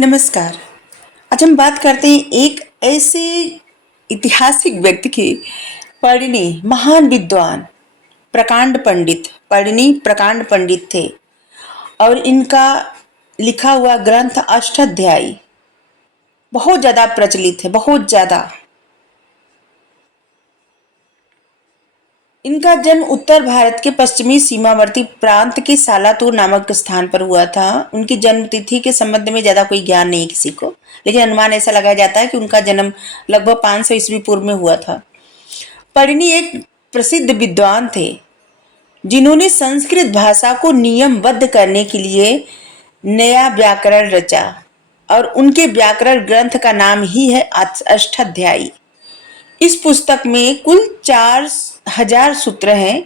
नमस्कार। आज हम बात करते हैं एक ऐसे ऐतिहासिक व्यक्ति की। परिणी महान विद्वान, प्रकांड पंडित, परिणी प्रकांड पंडित थे और इनका लिखा हुआ ग्रंथ अष्टाध्यायी बहुत ज़्यादा प्रचलित है, बहुत ज़्यादा। इनका जन्म उत्तर भारत के पश्चिमी सीमावर्ती प्रांत के सालातूर नामक स्थान पर हुआ था। उनकी जन्म तिथि के संबंध में ज्यादा कोई ज्ञान नहीं किसी को, लेकिन अनुमान ऐसा लगाया जाता है कि उनका जन्म लगभग 500 ईस्वी पूर्व में हुआ था। परिणी एक प्रसिद्ध विद्वान थे जिन्होंने संस्कृत भाषा को नियमबद्ध करने के लिए नया व्याकरण रचा और उनके व्याकरण ग्रंथ का नाम ही है अष्टाध्यायी। इस पुस्तक में कुल 4000 सूत्र हैं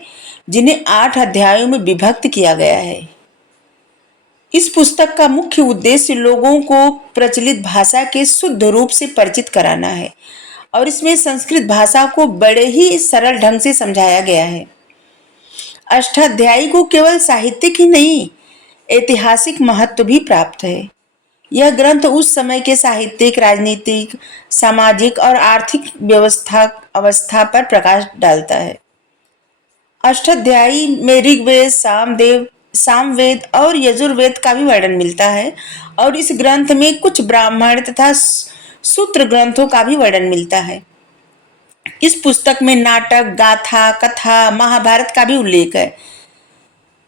जिन्हें 8 अध्यायों में विभक्त किया गया है। इस पुस्तक का मुख्य उद्देश्य लोगों को प्रचलित भाषा के शुद्ध रूप से परिचित कराना है और इसमें संस्कृत भाषा को बड़े ही सरल ढंग से समझाया गया है। अष्टाध्यायी को केवल साहित्यिक ही नहीं, ऐतिहासिक महत्व भी प्राप्त है। यह ग्रंथ उस समय के साहित्यिक, राजनीतिक, सामाजिक और आर्थिक अवस्था पर प्रकाश डालता है। अष्टाध्यायी में ऋग्वेद, सामवेद और यजुर्वेद का भी वर्णन मिलता है और इस ग्रंथ में कुछ ब्राह्मण तथा सूत्र ग्रंथों का भी वर्णन मिलता है। इस पुस्तक में नाटक, गाथा, कथा, महाभारत का भी उल्लेख है।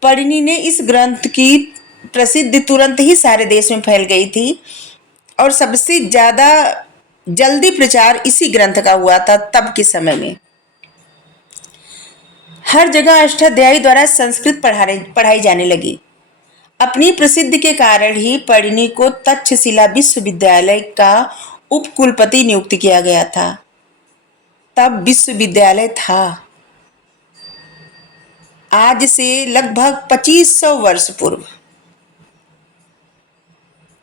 परिणी ने इस ग्रंथ की प्रसिद्धि तुरंत ही सारे देश में फैल गई थी और सबसे ज्यादा जल्दी प्रचार इसी ग्रंथ का हुआ था। तब के समय में हर जगह अष्टाध्यायी द्वारा संस्कृत पढ़ाई जाने लगी। अपनी प्रसिद्धि के कारण ही परिणी को तक्षशिला विश्वविद्यालय का उपकुलपति नियुक्त किया गया था। तब विश्वविद्यालय था, आज से लगभग 2500 वर्ष पूर्व,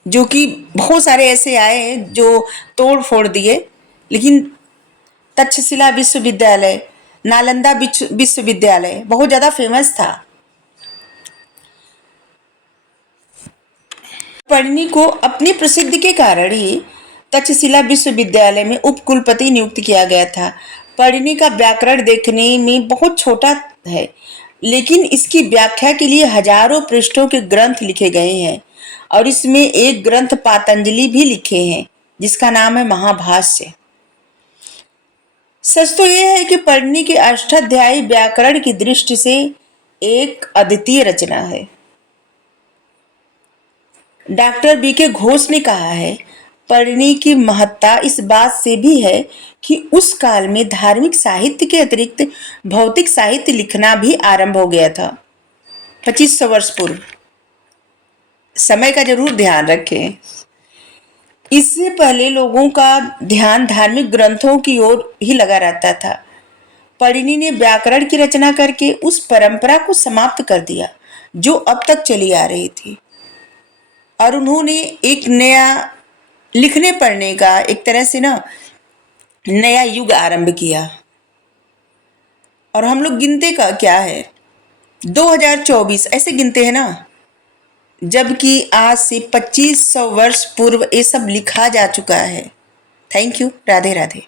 जो कि बहुत सारे ऐसे आए जो तोड़ फोड़ दिए, लेकिन तक्षशिला विश्वविद्यालय, नालंदा विश्वविद्यालय बहुत ज्यादा फेमस था। परिणी को अपनी प्रसिद्धि के कारण ही तक्षशिला विश्वविद्यालय में उपकुलपति नियुक्त किया गया था। परिणी का व्याकरण देखने में बहुत छोटा है, लेकिन इसकी व्याख्या के लिए हजारों पृष्ठों के ग्रंथ लिखे गए हैं और इसमें एक ग्रंथ पातंजलि भी लिखे हैं जिसका नाम है महाभाष्य। सच तो यह है कि परिणी के अष्टाध्यायी व्याकरण की दृष्टि से एक अद्वितीय रचना है। Doctor BK. घोष ने कहा है, परिणी की महत्ता इस बात से भी है कि उस काल में धार्मिक साहित्य के अतिरिक्त भौतिक साहित्य लिखना भी आरंभ हो गया था। 2500 वर्ष पूर्व। समय का जरूर ध्यान रखें। इससे पहले लोगों का ध्यान धार्मिक ग्रंथों की ओर ही लगा रहता था। परिणी ने व्याकरण की रचना करके उस परंपरा को समाप्त कर दिया जो अब तक चली आ रही थी और उन्होंने एक नया लिखने पढ़ने का एक तरह से नया युग आरंभ किया। और हम लोग गिनते का क्या है, 2024 ऐसे गिनते हैं ना, जबकि आज से 2500 वर्ष पूर्व ये सब लिखा जा चुका है। Thank you. राधे राधे।